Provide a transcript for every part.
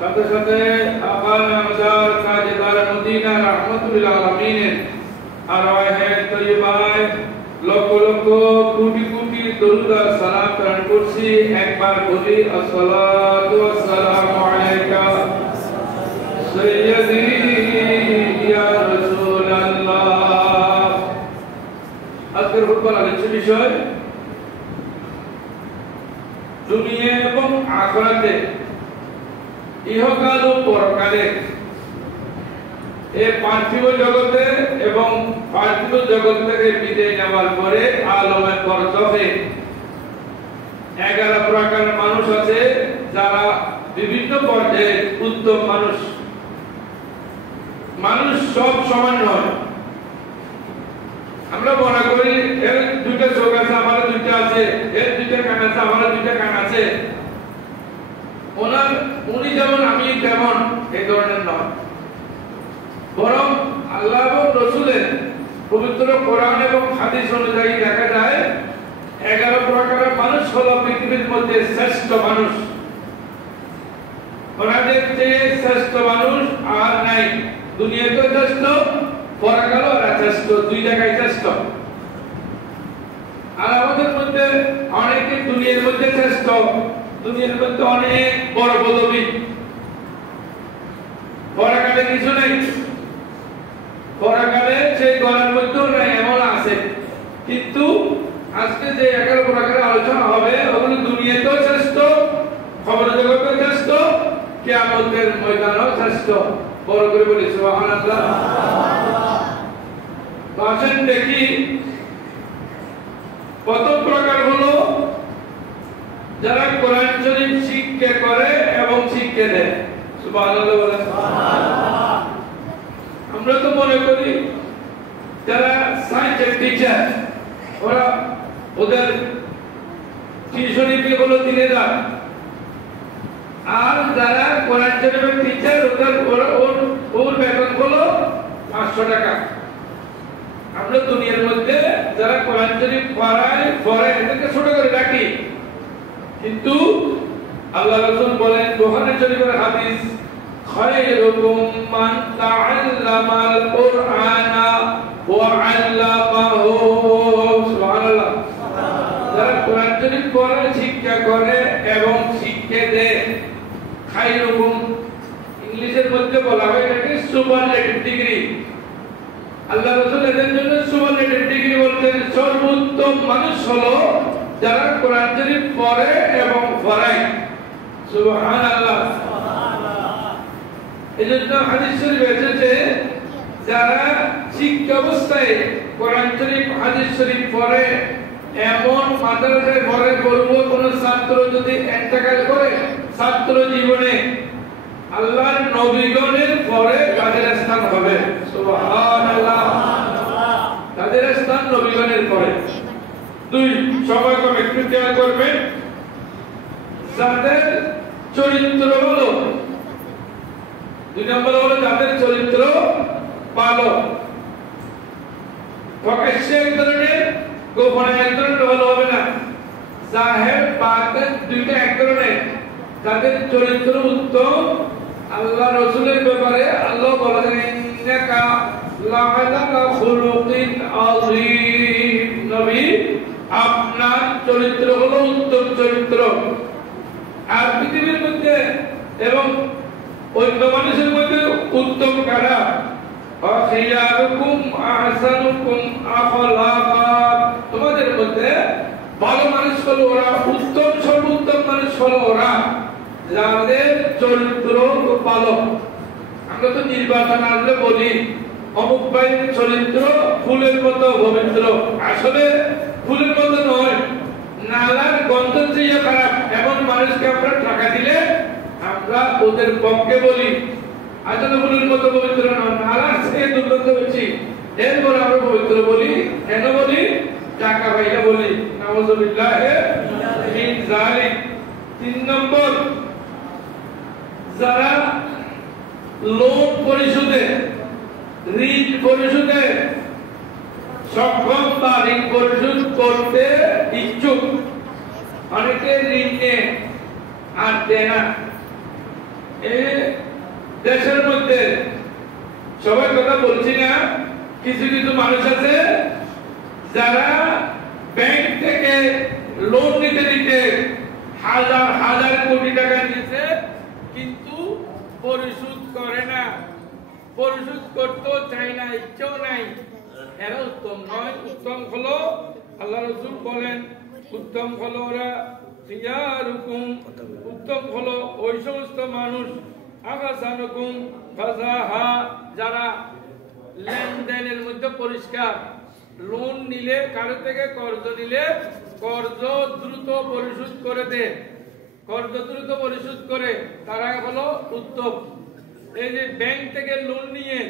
সাথে সাথে আকানা মাজার তাজদার মদিনা রাহমাতুল আলামিন আরওয়াহে তৈয়বায় লক্ষ লক্ষ কোটি কোটি দরুদ আর সালাম প্রেরণ করছি। একবার বলি আসসালাতু ওয়াসসালামু আলাইকা সাইয়্যিদি ইয়া রাসূলুল্লাহ। আজকের খুতবার আলোচ্য বিষয় দুনিয়া এবং আখিরাতে, ইহকাল ও পরকালে, এই পার্থিব জগতে এবং পার্থিব জগৎ থেকে বিদায় নেওয়ার পরে আলমে বরজখে 11 প্রকার মানুষ আছে যারা বিভিন্ন পর্যায়ে উত্তম মানুষ। মানুষ সব সমান নয়। আমরা মনে করি এর দুইটা চোখ আছে, আমার দুইটা আছে, এর দুইটা কান আছে, আমার দুইটা কান আছে, উনি যেমন আমি তেমন, এই ধরনের নয়। বরং আল্লাহ এবং রাসূলের পবিত্র কোরআন এবং হাদিস অনুযায়ী দেখা যায় 11 প্রকারের মানুষ হলো পৃথিবীর মধ্যে শ্রেষ্ঠ মানুষ। ওনাদের চেয়ে শ্রেষ্ঠ মানুষ আর নাই। দুনিয়াতে শ্রেষ্ঠ, পরকালেও শ্রেষ্ঠ, দুই জায়গায় শ্রেষ্ঠ। আর আমাদের মধ্যে অনেকে দুনিয়ার মধ্যে শ্রেষ্ঠ, দুনিয়ার মধ্যে অনেক বড় পদবী, পরকালে কিছু নাই। পরকালে সেই ঘরের মধ্যেও নাই, এমন আছে। কিন্তু আজকে যে 11 প্রকারের আলোচনা হবে ওগুলো দুনিয়াতেও শ্রেষ্ঠ, খবর জগতেও শ্রেষ্ঠ, কিয়ামতের ময়দানেও শ্রেষ্ঠ। বড় করে বলি সুবহানাল্লাহ। আসেন দেখি, প্রথম প্রকার হলো যারা কোরআন শরীফ শিক্ষা করে এবং শিক্ষা দেয়। সুবহানাল্লাহ বলেন। আমরা তো মনে করি যারা সায়েন্সের টিচার, ওরা ওদের টিউশনি ফি হলো 3000, আর যারা কোরআন শরীফের টিচার ওর বেতন হলো 500 টাকা। আমরা দুনিয়ার মধ্যে যারা কোরআন শরীফ পড়ায় এদেরকে ছোট করে ডাকি, কিন্তু আল্লাহ রাসূল বলেন বুখারী শরীফের হাদিস, খায়রুকুম মান তাআল্লামাল কুরআনা ওয়া আল্লামাহু। সুবহানাল্লাহ। যারা কোরআন শরীফ পড়ে, শিক্ষা করে এবং শিক্ষা দেয়। খায়রুকুম ইংলিশের মধ্যে বলা হয় এটাকে সুপারলেটিভ ডিগ্রি। আল্লাহ রাসূল এদের জন্য সুপারলেটিভ ডিগ্রি বলতেন। সর্বোত্তম মানুষ হলো যারা কোরআন শরীফ পড়ে এবং পড়ায়। সুবহানাল্লাহ। এজন্য হাদিস শরীফে এসেছে যারা শিক্ষা অবস্থায় কোরআন শরীফ হাদিস শরীফ পড়ে, এমন মাদ্রাসায় পড়ে করব কোন ছাত্র যদি ইন্তেকাল করে ছাত্র জীবনে আল্লাহর নবীগণের পরে তাদের স্থান হবে। সুবহানাল্লাহ। তাদের স্থান নবীগণের পরে। দুই, সবাই কম একটু খেয়াল করবেন, যাদের চরিত্র ভালো। 2 নম্বর হলো যাদের চরিত্র ভালো। প্রকাশ্যে এক ধরনের, গোপনে এক ধরনের ভালো হবে না। জাহের বাতিন দুইটা এক ধরনের। যাদের চরিত্র উত্তম, আল্লাহ রাসূলের ব্যাপারে আল্লাহ বলেন ইন্নাকা লাআলা খুলুকিন আযীম। নবী আপনার চরিত্র হলো উত্তম চরিত্র। আর পৃথিবীর মধ্যে এবং অন্য মানুষের মধ্যে উত্তম কারা? আখিয়ারুকুম আহসানুকুম আখলাকা। তোমাদের মধ্যে ভালো মানুষ হলো ওরা, উত্তম সর্বোত্তম মানুষ হলো ওরা যাদের চরিত্র ভালো। আমরা তো নির্বাচন আসলে বলি অমুক ভাইয়ের চরিত্র ফুলের মতো পবিত্র। আসলে ফুলের মতো নয়, নালার গন্ধ চেয়ে খারাপ। এমন মানুষকে আমরা টাকা দিলে আমরা ওদের পক্ষে বলি আসলে ফুলের মতো পবিত্র নয়, নালার চেয়ে দুর্গন্ধ বেশি, এরপর আমরা পবিত্র বলি। কেন বলি? টাকা পাইলে বলি। নাউযুবিল্লাহ মিন যালিক। 3 নম্বর, যারা লোন পরিশোধে, ঋণ পরিশোধে সক্ষম বা ঋণ পরিশোধ করতে ইচ্ছুক। অনেকে ঋণ নেয় আর দেয় না। এই দেশের মধ্যে সবাই কথা বলছি না, কিছু কিছু মানুষ আছে যারা ব্যাংক থেকে লোন নিতে নিতে হাজার হাজার কোটি টাকা নিয়েছে, কিন্তু পরিশোধ করে না, পরিশোধ করতেও চায় না, ইচ্ছেও নাই। এরা উত্তম নয়। উত্তম হলো, আল্লাহ রাসূল বলেন, উত্তম হলো ওরা খিয়ারুকুম, উত্তম হলো ওই সমস্ত মানুষ আগাসানুকুম ফাজাহা, যারা লেনদেনের মধ্যে পরিষ্কার। লোন নিলে, কারো থেকে কর্জ নিলে কর্জ দ্রুত পরিশোধ করে দেয়, কর্জ দ্রুত পরিশোধ করে, তারা হলো উত্তম। এই যে ব্যাংক থেকে লোন নিয়ে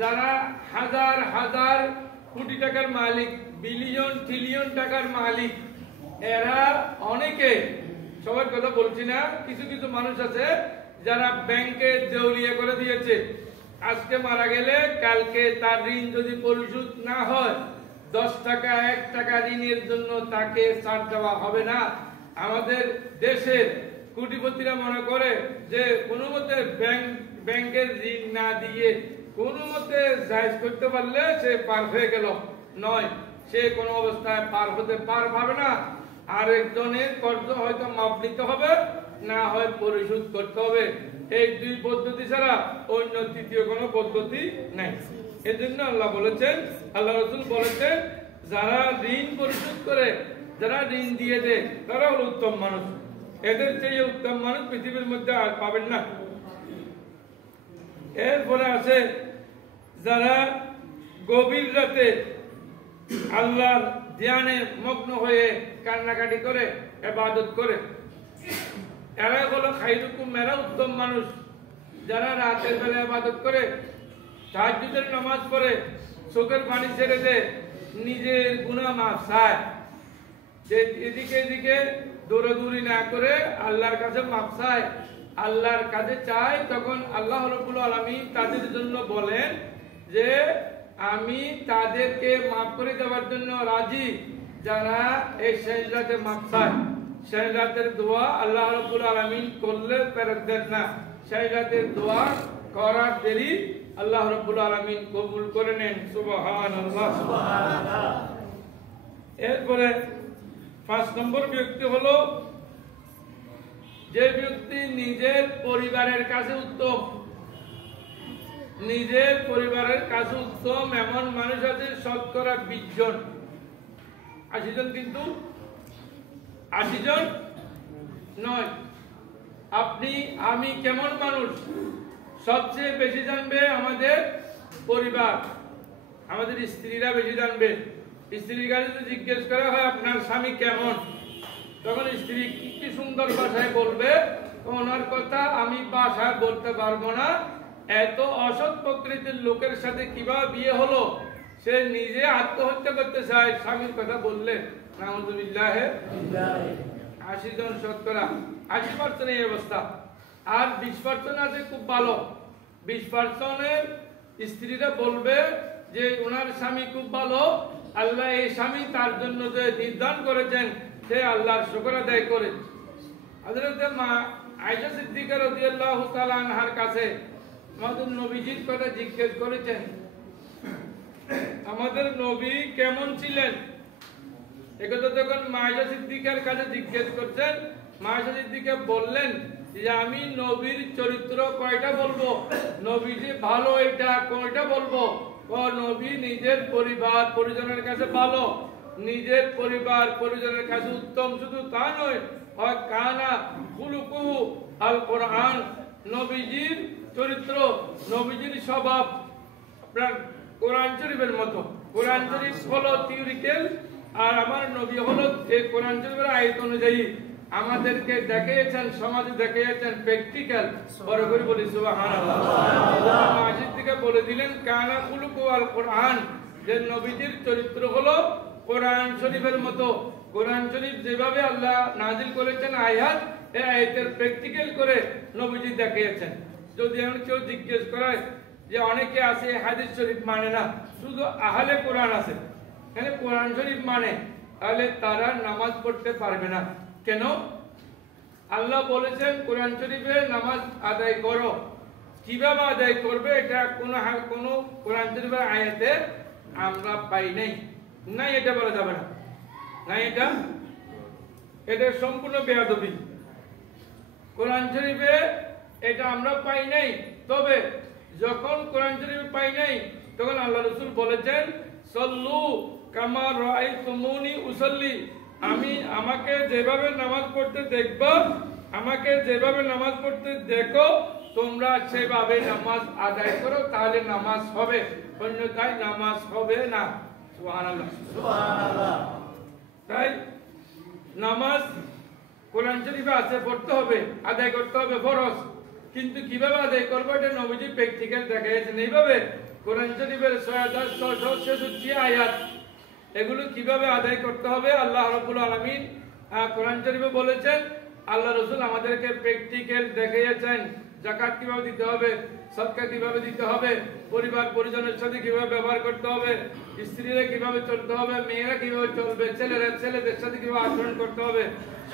যারা হাজার হাজার কোটি টাকার মালিক, বিলিয়ন ট্রিলিয়ন টাকার মালিক, এরা অনেকে, সবার কথা বলছি না, কিছু কিছু মানুষ আছে যারা ব্যাংকে দেউলিয়া করে দিয়েছে। আজকে মারা গেলে কালকে তার ঋণ যদি পরিশোধ না হয়, 10 টাকা 1 টাকা ঋণের জন্য তাকে ছাড় দেওয়া হবে না। আমাদের দেশের কোটিপতিরা মনে করে যে কোনো মতে ব্যাংকের ঋণ না দিয়ে কোনো মতে জায়েজ করতে পারলে সে পার হয়ে গেল। নয়, সে কোনো অবস্থায় পার হতে পারবে না। আর একজনের কর্জ হয়তো মাপ নিতে হবে, না হয় পরিশোধ করতে হবে। এই দুই পদ্ধতি ছাড়া অন্য তৃতীয় কোনো পদ্ধতি নাই। এই জন্য আল্লাহ বলেছেন, আল্লাহ রাসূল বলেছেন, যারা ঋণ পরিশোধ করে, যারা ঋণ দিয়ে দেয়, তারা হলো উত্তম মানুষ। এদের চেয়ে উত্তম মানুষ পৃথিবীর মধ্যে আর পাবেন না। এরপরে আছে যারা গভীর রাতে আল্লাহর ধ্যানে মগ্ন হয়ে কান্নাকাটি করে, ইবাদত করে, এরা হলো খায়রুকুম, এরা উত্তম মানুষ। যারা রাতের বেলা ইবাদত করে, তাহাজ্জুদের নামাজ পড়ে, চোখের পানি ছেড়ে দেয়, নিজের গুনাহ মাফ চায়, যে এদিকে এদিকে দৌড়াদৌড়ি না করে আল্লাহর কাছে মাফ চায়, আল্লাহর কাছে চায়, তখন আল্লাহ রাব্বুল আলামিন তাদের জন্য বলেন যে আমি তাদেরকে মাফ করে দেওয়ার জন্য রাজি, যারা এই শেষ রাতে মাফ চায়। শেষ রাতের দোয়া আল্লাহ রাব্বুল আলামিন করলে ফেরত দেন না। শেষ রাতের দোয়া করার দেরি আল্লাহ রাব্বুল আলামিন কবুল করে নেন। সুবহানাল্লাহ, সুবহানাল্লাহ। এরপরে 5 নম্বর ব্যক্তি হলো যে ব্যক্তি নিজের পরিবারের কাছে উত্তম। নিজের পরিবারের কাছে উত্তম এমন মানুষ আছে শতকরা 20 জন। 80 জন, কিন্তু 80 জন নয়। আপনি আমি কেমন মানুষ সবচেয়ে বেশি জানবে আমাদের পরিবার, আমাদের স্ত্রীরা বেশি জানবে। স্ত্রীর কাছে যদি জিজ্ঞেস করা হয় আপনার স্বামী কেমন, তখন স্ত্রী কি সুন্দর ভাষায় বলবে, ওনার কথা আমি ভাষায় বলতে পারবো না। এত অসৎ প্রকৃতির লোকের সাথে কিভাবে বিয়ে হলো, সে নিজে আত্মহত্যা করতে চায় স্বামীর কথা বললে। নাউযুবিল্লাহ। 80 জন শতকরা 80% এই অবস্থা। আর 20% আছে খুব ভালো। 20%-এর স্ত্রীরা বলবে যে ওনার স্বামী খুব ভালো, আল্লাহ এই স্বামী তার জন্য যে নির্ধারণ করেছেন সে আল্লাহর শুকর আদায় করে। হযরত মা আয়েশা সিদ্দিকা রাদিয়াল্লাহু তাআলা আনহার কাছে আমাদের নবীজির কথা জিজ্ঞেস করেছেন, আমাদের নবী কেমন ছিলেন। একথা যখন মা আয়েশা সিদ্দিকার কাছে জিজ্ঞেস করছেন, মা আয়েশা সিদ্দিকা বললেন যে আমি নবীর চরিত্র কয়টা বলবো, নবী যে ভালো এটা কয়টা বলবো। ও নবী নিজের পরিবার পরিজনের কাছে ভালো, নিজের পরিবার পরিজনের কাছে উত্তম, শুধু তা নয়, কানা খুলুকুহু আল কোরআন, নবীজির চরিত্র, নবীজির স্বভাব আপনার কোরআন শরীফের মতো। কোরআন শরীফ হলো থিওরিক্যাল, আর আমার নবী হলো এই কোরআন শরীফের আয়াত অনুযায়ী আমাদেরকে দেখিয়েছেন, সমাজে দেখিয়েছেন প্র্যাকটিক্যাল। বড় করে বলি সুবহানাল্লাহ। মাজিদ থেকে বলে দিলেন কানা খুলুকু আল কোরআন, যে নবীজির চরিত্র হলো কোরআন শরীফের মতো। কোরআন শরীফ যেভাবে আল্লাহ নাজিল করেছেন আয়াত, এই আয়াতের প্র্যাকটিক্যাল করে নবীজি দেখিয়েছেন। যদি এমন কেউ জিজ্ঞেস করায় যে অনেকে আছে হাদিস শরীফ মানে না, শুধু আহলে কোরআন আছে, মানে কোরআন শরীফ মানে, তাহলে তারা নামাজ পড়তে পারবে না। কেন? আল্লাহ বলেছেন কোরআন শরীফে নামাজ আদায় করো, কিভাবে আদায় করবে এটা কোনো কোরআন শরীফের আয়াতে আমরা পাই নাই, নাই এটা বলা যাবে না, নাই এটা সম্পূর্ণ বেয়াদবি। কোরআন শরীফে এটা আমরা পাই নাই। তবে যখন কোরআন শরীফে পাই নাই তখন আল্লাহ রাসূল বলেছেন সল্লু কামা রাআইতুমুনি উসাল্লি, আমাকে যেভাবে নামাজ পড়তে দেখবা, আমাকে যেভাবে নামাজ পড়তে দেখো তোমরা সেভাবে নামাজ আদায় করো, তাহলে নামাজ হবে, অন্যথায় নামাজ হবে না। সুবহানাল্লাহ সুবহানাল্লাহ। তাই নামাজ কোরআন শরীফে আছে, পড়তে হবে, আদায় করতে হবে, ফরজ। কিন্তু কিভাবে আদায় করবো এটা নবীজি প্র্যাকটিক্যাল দেখাইছেন। এইভাবে কোরআন শরীফের 6666 আয়াত এগুলো কিভাবে আদায় করতে হবে আল্লাহ রাব্বুল আলামিন কোরআন শরীফে বলেছেন। আল্লাহ রাসূল আমাদেরকে প্র্যাকটিক্যাল দেখিয়েছেন। যাকাত কিভাবে দিতে হবে, সদকা কিভাবে দিতে হবে, পরিবার পরিজনের সাথে কিভাবে ব্যবহার করতে হবে, স্ত্রীরা কিভাবে চলতে হবে, মেয়েরা কিভাবে চলবে, ছেলেদের সাথে কিভাবে আচরণ করতে হবে,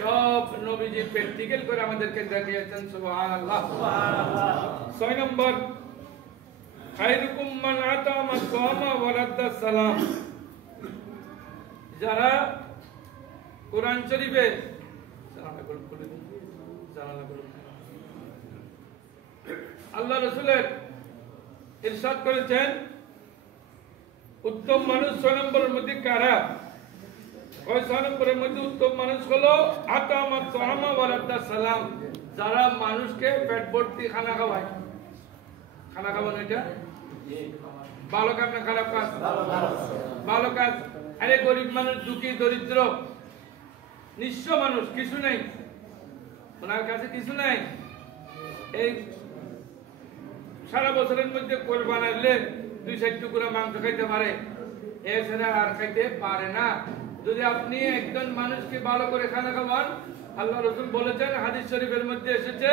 সব নবীজি প্র্যাকটিক্যাল করে আমাদেরকে দেখিয়েছেন। সুবহানাল্লাহ সুবহানাল্লাহ। 6 নম্বর, খায়রুকুম মান আতামা সাওমা ওয়া রাদ্দাস সালাম। যারা কোরআন শরীফে আল্লাহ রাসূলের ইরশাদ করেছেন উত্তম মানুষ 6 নম্বরের মধ্যে কারা? 6 নম্বরের মধ্যে উত্তম মানুষ হলো আতামা সাওমা ওয়া রাদ্দাস সালাম, যারা মানুষকে পেট ভর্তি খানা খাওয়ায়। খানা খাওয়ানো এটা ভালো কাজ না খারাপ কাজ? ভালো কাজ। আরে গরিব মানুষ, দুঃখী, দরিদ্র, নিঃস্ব মানুষ, কিছু নেই, ওনার কাছে কিছু নাই, এই সারা বছরের মধ্যে কোরবান আসলে 2-4 টুকরা মাংস খাইতে পারে, এছাড়া আর খাইতে পারে না। যদি আপনি একজন মানুষকে ভালো করে খানা খাওয়ান, আল্লাহ রাসূল বলেছেন, হাদিস শরীফের মধ্যে এসেছে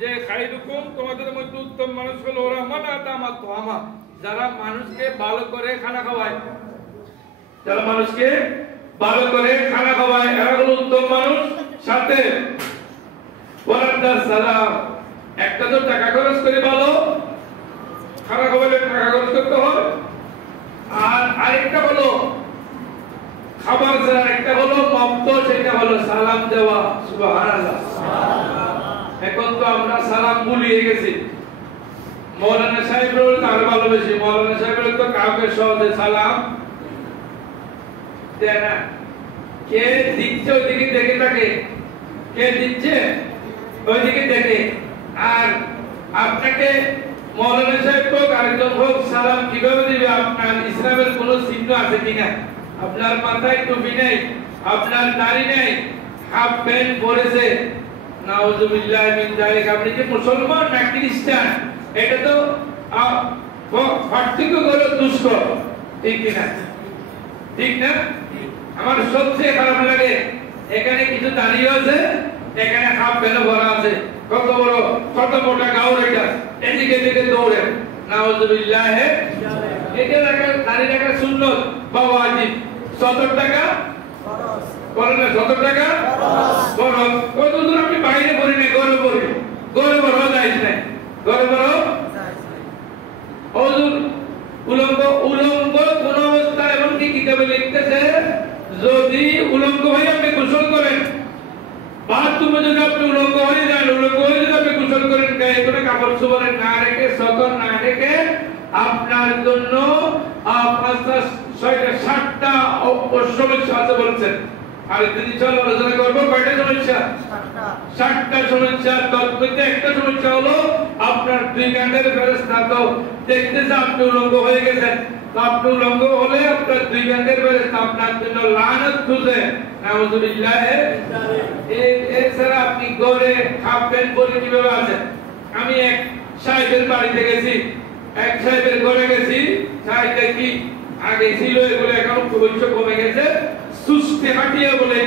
যে খায়রুকুম, তোমাদের মধ্যে উত্তম মানুষ হলো মান আতামা সাওমা, যারা মানুষকে ভালো করে খানা খাওয়ায়। যারা মানুষকে ভালো করে খানা খাওয়ায় এরা হলো উত্তম মানুষ। সাথে ওয়া রাদ্দাস সালাম, একটা তো টাকা খরচ করে ভালো খানা খাওয়ালে টাকা খরচ করতে হবে, আর আরেকটা হলো খাবার ছাড়া একটা হলো মত, সেটা হলো সালাম দেওয়া। সুবহানাল্লাহ। এখন তো আমরা সালাম ভুলিয়ে গেছি। মৌলানা সাহেবরা তার ভালোবেসি, মৌলানা সাহেবরা তো কাউকে সহজে সালাম দেয় না। কে দিচ্ছে ওইদিকে দেখে থাকে, কে দিচ্ছে ওইদিকে দেখে। আর আপনাকে মৌলানা সাহেব হোক আরেকজন হোক সালাম কিভাবে দিবে? আপনার ইসলামের কোন চিহ্ন আছে কিনা? আপনার মাথায় টুপি নেই, আপনার দাড়ি নেই, হাফ প্যান্ট পরেছে, নাউযুবিল্লাহ মিন যালিক, আপনি যে মুসলমান না খ্রিস্টান এটা তো পার্থক্য করে দুষ্কর, ঠিক কিনা? ঠিক না? আমার সবচেয়ে খারাপ লাগে এখানে কিছু দাঁড়িয়ে আছে, এখানে হাফ প্যান্ট ভরা আছে, কত বড় কত মোটা গাউর, এটা এদিকে এদিকে দৌড়ে, নাউযুবিল্লাহ। এটা রাখা দাঁড়িয়ে রাখা সুন্নত বা ওয়াজিব। 70 টাকা ফরজ, বলেন না 70 টাকা ফরজ। কতদূর আমি বাইরে পড়ি না, ঘরে পড়ি, ঘরে বড় যাইছে না, ঘরে বড় হুজুর উলঙ্গ কোন অবস্থা এমনকি কিতাবে লিখতেছে যদি উলঙ্গ হয়ে আপনি গোসল করেন, বাথরুমে যদি আপনি উলঙ্গ হয়ে যান, উলঙ্গ হয়ে যদি আপনি গোসল করেন, গায়ে কোনো কাপড় চোপড় না রেখে, সতর না রেখে, আপনার জন্য 60টা সমস্যা আছে বলছেন। আর তিনি চলো আলোচনা করবো কয়টা সমস্যা? 60টা সমস্যা। তার মধ্যে একটা সমস্যা হলো আপনার 2 গান্ডের ফেরেশতা তো দেখতেছে আপনি উলঙ্গ হয়ে গেছেন, তো আপনি উলঙ্গ হলে আপনার 2 গান্ডের ফেরেশতা আপনার জন্য লানত খুঁজে, নাউযুবিল্লাহ। এছাড়া আপনি ঘরে হাফ প্যান্ট পরে কিভাবে আছেন? আমি এক সাহেবের বাড়িতে গেছি, এক সাহেবের ঘরে গেছি, সাহেব দেখি আগে ছিল এগুলো এখন বৈশ্য কমে গেছে, সুস্তি হাঁটিয়ে বলে,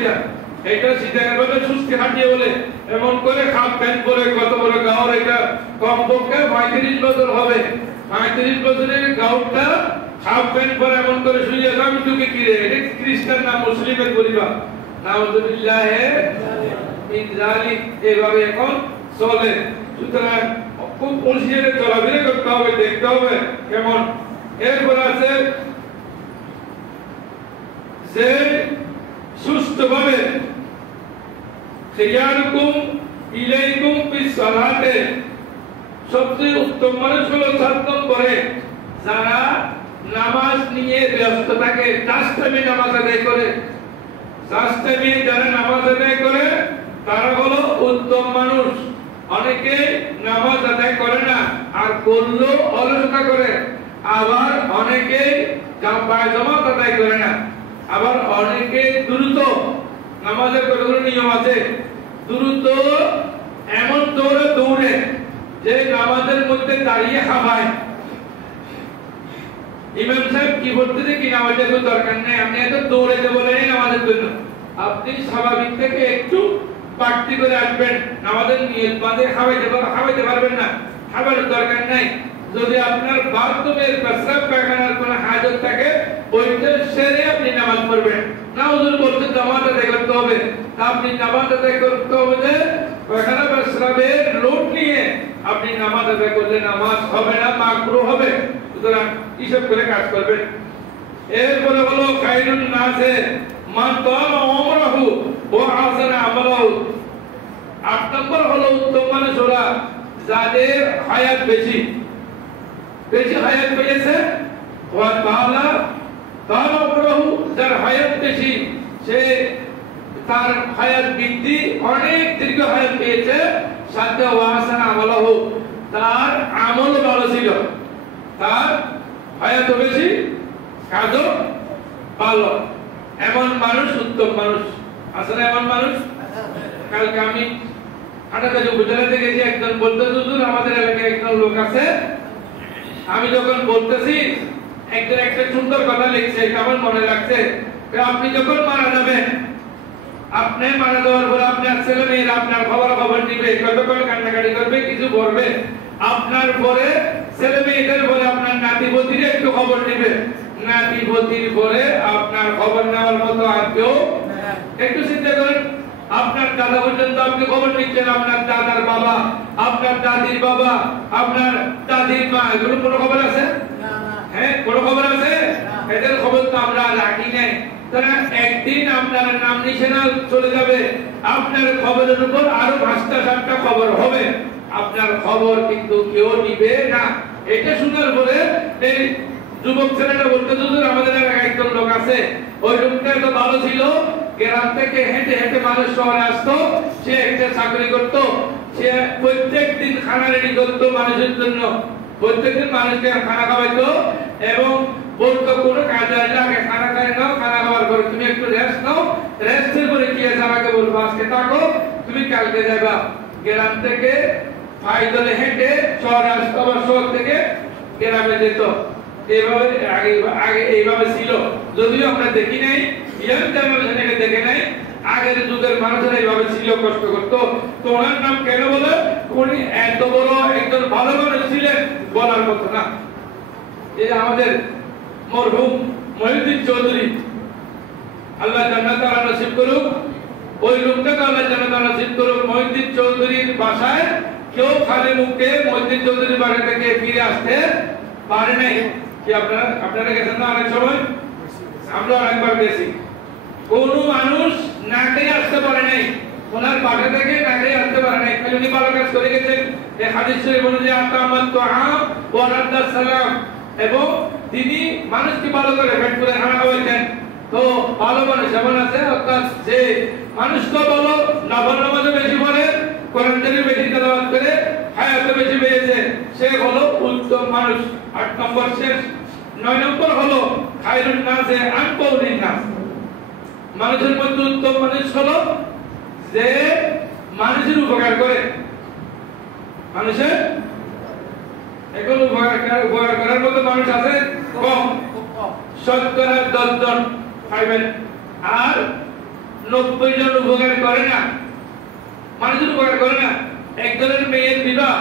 এটা সিদ্ধান্ত বলে সুস্তি হাঁটিয়ে বলে, এমন করে হাফ প্যান্ট পরে কত বড় গাউর, এটা কমপক্ষে 35 বছর হবে, 35 বছরের গাউরটা হাফ প্যান্ট পরে এমন করে শুয়ে আমি তোকে কি রে, এটা খ্রিস্টান না মুসলিমের পরিবার, নাউযুবিল্লাহ। মিনজালিক এইভাবে এখন চলে। সুতরাং খুব হুঁশিয়ারে চলাফেরা করতে হবে, দেখতে হবে কেমন। এরপর আছে যে সুষ্ঠুভাবে খিয়ারুকুম ইলাইকুম বিসসালাতে, সবচেয়ে উত্তম মানুষ হলো 7 নম্বরে যারা নামাজ নিয়ে ব্যস্ত থাকে, 5 টাইমে নামাজ আদায় করে। 5 টাইমে যারা নামাজ আদায় করে তারা হলো উত্তম মানুষ। অনেকে নামাজ আদায় করে না, আর করলেও অলসতা করে। আবার অনেকে জামাত আদায় করে না, আবার অনেকে দ্রুত, নামাজের কতগুলো নিয়ম আছে, দ্রুত এমন দৌড়ে যে নামাজের মধ্যে দাঁড়িয়ে হামায়। ইমাম সাহেব কি বলতেছে কি নামাজের কোনো দরকার নেই, আপনি এত দৌড়াইতে বলেন নামাজের জন্য। আপনি স্বাভাবিক থেকে একটু বাড়তি করে আসবেন, নামাজের নিয়ত বাঁধে খাওয়াইতে পারবেন না, খাবারের দরকার নাই। যদি আপনার বাথরুমের প্রস্রাব পায়খানার কোনো হাজত থাকে ওইটা সেরে আপনি নামাজ পড়বেন না। হুজুর বলতে জামাত আদায় করতে হবে, তা আপনি নামাজ আদায় করতে হবে যে পায়খানা প্রস্রাবের লোড নিয়ে আপনি নামাজ আদায় করলে নামাজ হবে না, মাকরুহ হবে। সুতরাং হিসাব করে কাজ করবেন। এরপরে হলো খায়রুন নাসে মান তাআলা উমরাহু ওয়া আহসানা আমালাহু। 8 নম্বর হলো উত্তম মানুষ ওরা যাদের হায়াত বেশি হায়াত পেয়েছে, ওয়া তাআলা উমরাহু, যার হায়াত বেশি সে তার হায়াত বৃদ্ধি, অনেক দীর্ঘ হায়াত পেয়েছে, সাথে ওয়া আহসানা আমালাহু, তার আমল ভালো ছিল। তার হায়াত বেশি, কাজও ভালো। এমন মানুষ উত্তম মানুষ। আসলে এমন মানুষ, কালকে আমি হাটাকাজ উপজেলাতে গেছি, একজন বলতে হুজুর আমাদের এলাকায় একজন লোক আছে, আমি যখন বলতেছি একজন একটা সুন্দর কথা লিখছে, এটা আমার মনে লাগছে। আপনি যখন মারা যাবেন, আপনি মারা যাওয়ার পর আপনার ছেলে মেয়েরা আপনার খবর নিবে, কতক্ষণ কান্নাকাটি করবে, কিছু করবে। আপনার পরে ছেলে মেয়েদের পরে আপনার নাতিপতির একটু খবর নিবে, নাতিপতির পরে আপনার খবর নেওয়ার মতো আর কেউ। একটু চিন্তা করেন, আপনার দাদা পর্যন্ত আপনি খবর নিচ্ছেন, আপনার দাদার বাবা, আপনার দাদির বাবা, আপনার দাদির মা, এগুলো কোনো খবর আছে? হ্যাঁ, কোনো খবর আছে? এদের খবর তো আমরা রাখি নাই। তারা একদিন আপনার নাম নিশানা চলে যাবে, আপনার খবরের উপর আরো 5টা-7টা খবর হবে, আপনার খবর কিন্তু কেউ নিবে না। এটা শোনার পরে এই যুবক ছেলেটা বলতে হুজুর আমাদের এলাকায় একজন লোক আছে, ওই লোকটা তো ভালো ছিল, গ্রাম থেকে হেঁটে হেঁটে মানুষ শহরে আসতো, সে একটা চাকরি করত, সে প্রত্যেকদিন খানা রেডি করতো মানুষের জন্য, প্রত্যেকদিন মানুষকে খানা খাওয়াইতো এবং বলতো কোনো কাজে আসলে আগে খানা খাই নাও, খানা খাওয়ার পরে তুমি একটু রেস্ট নাও, রেস্টের পরে কি আছে আমাকে বলবো, আজকে থাকো, তুমি কালকে যাবা। গ্রাম থেকে পাইদলে হেঁটে শহরে আসতো, আবার শহর থেকে গ্রামে যেত। এইভাবে আগে এইভাবে ছিল, যদিও আমরা দেখি নাই, ইয়াং জেনারেশন এটা দেখে নাই। আগের যুগের মানুষেরা এইভাবে ছিল, কষ্ট করত। তো ওনার নাম কেন বলে, উনি এত বড় একজন ভালো মানুষ ছিলেন বলার মতো না। এই আমাদের মরহুম মহিউদ্দিন চৌধুরী, আল্লাহ জান্নাত নসিব করুক, ওই লোকটাকে আল্লাহ জান্নাত নসিব করুক। মহিউদ্দিন চৌধুরীর বাসায় কেউ খালি মুখে মহিউদ্দিন চৌধুরীর বাসা থেকে ফিরে আসতে পারে নাই। কি আপনারা গেছেন না অনেক সময়? আমরা অনেকবার গেছি। কোন মানুষ না খেয়ে আসতে পারে নাই, ওনার বাসা থেকে না খেয়ে আসতে পারে নাই, উনি ভালো কাজ করে গেছেন। এই হাদিস শরীফ অনুযায়ী আতামাত তুআম ওয়া রাদ্দাস সালাম, এবং তিনি মানুষকে ভালো করে পেট পুরে খানা খাওয়াইতেন। তো ভালো মানুষ এমন আছে, অর্থাৎ যে মানুষকে ভালো, নফল নামাজে বেশি পড়ে, কোরআন শরীফ বেশি তেলাওয়াত করে, হায়াতে বেশি পেয়েছে, সে হলো উত্তম মানুষ। 8 নম্বর শেষ। 9 নম্বর হলো খায়রুন নাসে আনকাউলিন নাস। মানুষের মধ্যে উত্তম মানুষ হলো যে মানুষের উপকার করে। মানুষের এখন উপকার করার মতো মানুষ আছে কম, 10 জন পাইবেন, আর 90 জন উপকার করে না, মানুষের উপকার করে না। একজনের মেয়ের বিবাহ,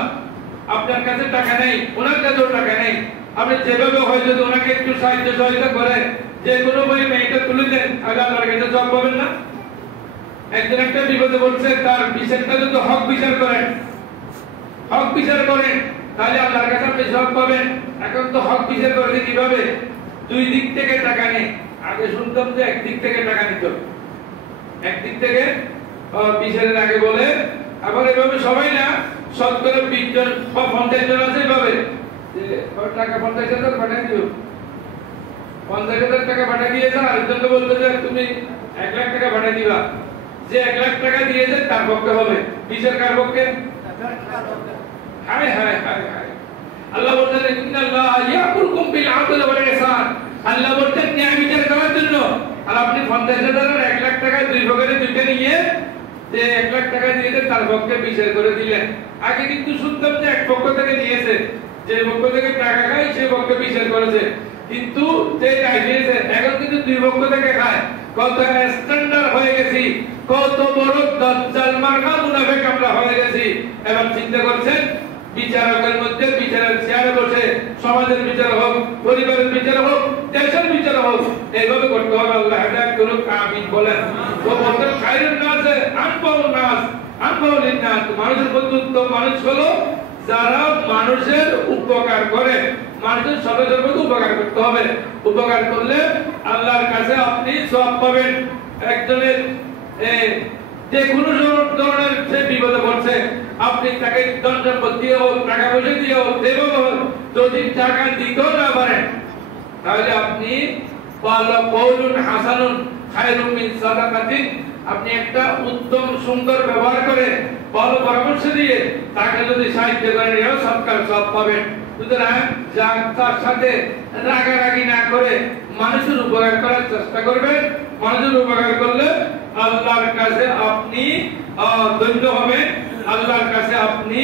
আপনার কাছে টাকা নেই, ওনার কাছেও টাকা নেই, আপনি যেভাবে হয় যদি ওনাকে একটু সাহায্য সহযোগিতা করে, যে কোনো বই মেয়েটা তুলে দেন, আগে আপনার কাছে জব পাবেন না? একজন একটা বিপদে পড়ছে, তার বিচারটা যদি হক বিচার করেন, তাহলে আল্লাহর কাছে আপনি সওয়াব পাবেন। এখন তো হক বিচার করতে কিভাবে? দুই দিক থেকে টাকা নেই। আগে শুনতাম যে একদিক থেকে টাকা নিত, একদিক থেকে বিচারের আগে বলে, আবার এভাবে সবাই না, শতকরা 20 জন বা 50 জন আছে এভাবে যে টাকা 50,000 পাঠিয়ে দিও, 50,000 টাকা পাঠিয়ে দিয়েছে, আরেকজনকে বলতে যে তুমি 1 লাখ টাকা পাঠিয়ে দিবা। যে 1 লাখ টাকা দিয়েছে তার পক্ষে হবে বিচার, কার পক্ষে? হায় হায় হায় হায়। আল্লাহ বলছেন ইন্নাল্লাহ ইয়াকুরকুম বিল আদল ওয়াল ইহসান, আল্লাহ বলছেন ন্যায় বিচার করার জন্য। আর আপনি 50,000 আর 1 লাখ টাকা দুই পকেটে দুইটা নিয়ে যে 1 লাখ টাকা দিয়েছে তার পক্ষে বিচার করে দিলেন। আগে কিন্তু শুনতাম যে এক পক্ষ থেকে নিয়েছে, যে পক্ষ থেকে টাকা খায় সেই পক্ষে বিচার করেছে, কিন্তু যে দিয়েছে এখন কিন্তু দুই পক্ষ থেকে খায়। কত স্ট্যান্ডার্ড হয়ে গেছি, কত বড় দাজ্জাল মার্কা মুনাফিক আমরা হয়ে গেছি। এবার চিন্তা করছেন বিচারকের মধ্যে বিচারের চেয়ারে বসে সমাজের বিচার হোক, পরিবারের বিচার হোক, দেশের বিচার হোক, এইভাবে করতে হবে। আল্লাহ হেদায়েত করুক, আমিন বলেন। তো বলতেন খায়রুন নাস আনফাউন নাস, আনফাউল লিন্নাস, মানুষের মধ্যে উত্তম মানুষ হলো যারা মানুষের উপকার করে। মানুষের সর্বদা উপকার করতে হবে। উপকার করলে আল্লাহর কাছে আপনি সওয়াব পাবেন। একজনের যে কোনো ধরনের সে বিপদে পড়ছে, আপনি তাকে ধন সম্পদ দিয়ে হোক, টাকা পয়সা দিয়ে হোক, যেভাবে হোক, যদি টাকা দিতেও না পারেন তাহলে আপনি কওলুন হাসানুন খায়রুম মিন সাদাকাতিন, আপনি একটা উত্তম সুন্দর ব্যবহার করে ভালো পরামর্শ দিয়ে তাকে যদি সাহায্য করেন, এও সরকার সব পাবেন। সুতরাং তার সাথে রাগারাগি না করে মানুষের উপকার করার চেষ্টা করবেন। মানুষের উপকার করলে আল্লাহর কাছে আপনি ধন্য হবেন, আল্লাহর কাছে আপনি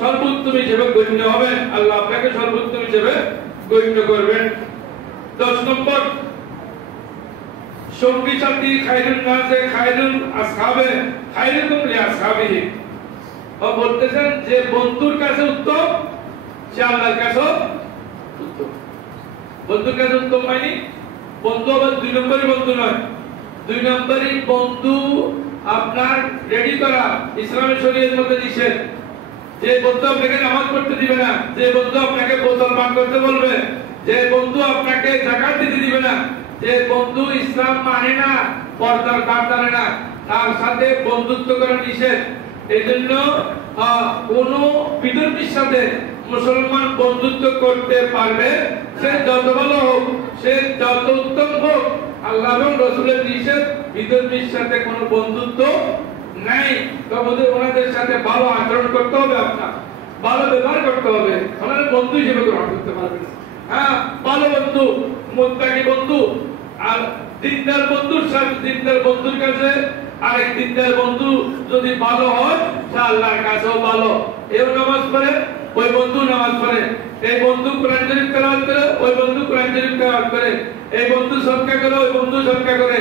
সর্বোত্তম হিসেবে গণ্য হবেন, আল্লাহ আপনাকে সর্বোত্তম হিসেবে গণ্য করবেন। 10 নম্বর, সঙ্গী সাথী খায়রুন নাসে খায়রুল আসহাবে খায়রুকুম লিআসহাবিহি। বলতেছেন যে বন্ধুর কাছে উত্তম সে আল্লাহর কাছে উত্তম। বন্ধুর কাছে উত্তম মানে বন্ধু আবার 2 নম্বরই বন্ধু নয়। 2 নম্বরই বন্ধু আপনার রেডি করা ইসলামের শরীয়তের মধ্যে নিষেধ। যে বন্ধু আপনাকে নামাজ পড়তে দিবে না, যে বন্ধু আপনাকে বোতল পান করতে বলবে, যে বন্ধু আপনাকে যাকাত দিতে দিবে না, যে বন্ধু ইসলাম মানে না, পর্দার দাঁড় টানে না, তার সাথে বন্ধুত্ব করা নিষেধ। এইজন্য কোন বিতর্কের সাথে মুসলমান বন্ধুত্ব করতে পারবে, সে যত ভালো হোক, সে যত উত্তম হোক, আল্লাহ এবং রাসূলের নিষেধ বিতর্কের সাথে কোনো বন্ধুত্ব নাই। তবে ওনাদের সাথে ভালো আচরণ করতে হবে, আপনার ভালো ব্যবহার করতে হবে, ওনাদের বন্ধু হিসেবে গ্রহণ করতে পারবেন। হ্যাঁ, ভালো বন্ধু, মুত্তাকি বন্ধু, আর দিনদার বন্ধুর সাথে, দিনদার বন্ধুর কাছে আরেক দিনদার বন্ধু যদি ভালো হয়, সে আল্লাহর কাছেও ভালো। এও নামাজ পড়ে, ওই বন্ধু নামাজ পড়ে, এই বন্ধু কোরআন শরীফ তেলাওয়াত করে, ওই বন্ধু কোরআন শরীফ তেলাওয়াত করে, এই বন্ধু সদকা করে, ওই বন্ধু সদকা করে,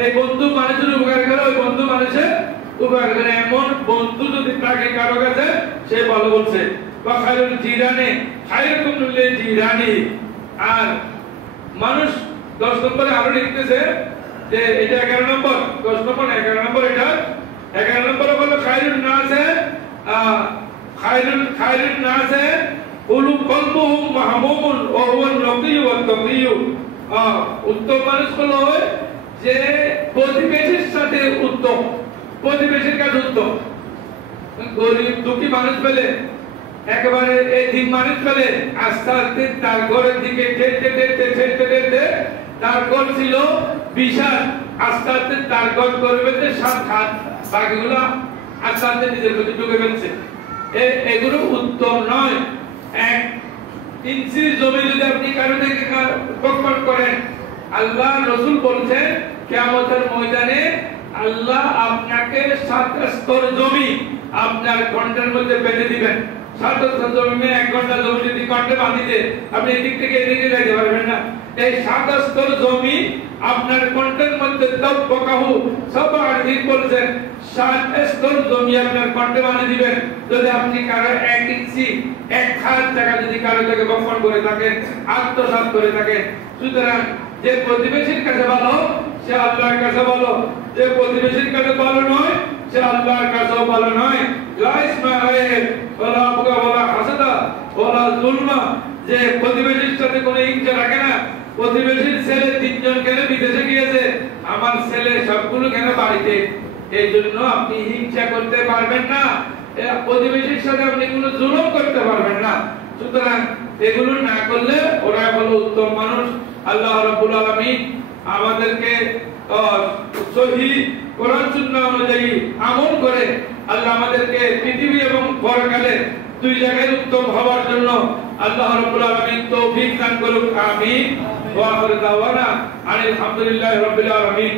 এই বন্ধু মানুষের উপকার করে, ওই বন্ধু মানুষের উপকার করে। এমন বন্ধু যদি থাকে কারো কাছে, সে ভালো বলছে। বা খায়রুল জিরানি খায়রুকুম লিল জিরানি। আর মানুষ 10 নম্বরে আরো লিখতেছে যে এটা 11 নম্বর, 10 নম্বর 11 নম্বর, এটা 11 নম্বরে বলে খায়রুন নাসে খায়রুন নাসে উলু কলবুহুম মাহমুমুন ওয়া হুয়া নকিয়্যু ওয়া তাকিয়্যু। উত্তম মানুষ হলো যে প্রতিবেশীর সাথে উত্তম, প্রতিবেশীর কাছে উত্তম। গরিব দুঃখী মানুষ পেলে, একেবারে এতিম মানুষ পেলে, আস্তে আস্তে তার ঘরের দিকে ঠেলতে ঠেলতে ঠেলতে ঠেলতে তার ঘর ছিল বিশাল, আস্তে আস্তে তার ঘর করবে 7 হাত, বাকিগুলো আস্তে আস্তে নিজের প্রতি ঢুকে ফেলছে। এগুলো উত্তম নয়। 1 ইঞ্চি জমি যদি আপনি কারো থেকে বক্ষণ করেন, আল্লাহ রাসূল বলছেন কিয়ামতের ময়দানে আল্লাহ আপনাকে 7 স্তর জমি আপনার কণ্ঠের মধ্যে বেঁধে দিবেন। 7 স্তর জমি, 1 ঘন্টা জমি যদি কণ্ঠে বাঁধিতে আপনি এদিক থেকে এদিকে যাইতে পারবেন না। এই 7 স্তর জমি আপনার কণ্ঠের মধ্যে তবকাহু সবার ঠিক বলছেন, 7 স্তর জমি আপনার কণ্ঠে বাঁধে দিবেন যদি আপনি কারো 1 ইঞ্চি 1 হাত টাকা যদি কারো থেকে বক্ষণ করে থাকেন, আত্মসাৎ করে থাকেন। সুতরাং যে প্রতিবেশীর কাছে ভালো সে আল্লাহর কাছে ভালো, যে প্রতিবেশীর কাছে ভালো নয় সে আল্লাহর কাছেও ভালো নয়। লা ইসমা আলাইহি ওয়ালা বুগা ওয়ালা হাসাদা ওয়ালা যুলমা, যে প্রতিবেশীর সাথে কোনো হিংসা রাখে না। প্রতিবেশীর ছেলে 3 জন কেন বিদেশে গিয়েছে, আমার ছেলে সবগুলো কেন বাড়িতে, এই জন্য আপনি হিংসা করতে পারবেন না, প্রতিবেশীর সাথে আপনি কোনো জুলুম করতে পারবেন না। সুতরাং এগুলো না করলে ওরা হলো উত্তম মানুষ। আল্লাহ রাব্বুল আলামিন আমাদেরকে সহিহ কোরআন সুন্নাহ অনুযায়ী আমল করে আল্লাহ আমাদেরকে পৃথিবী এবং পরকালে দুই জায়গায় উত্তম হওয়ার জন্য আল্লাহ রাব্বুল আলামিন তৌফিক দান করুন। আমিন। ওয়া আখিরু দাওয়ানা আলহামদুলিল্লাহি রাব্বিল আলামিন।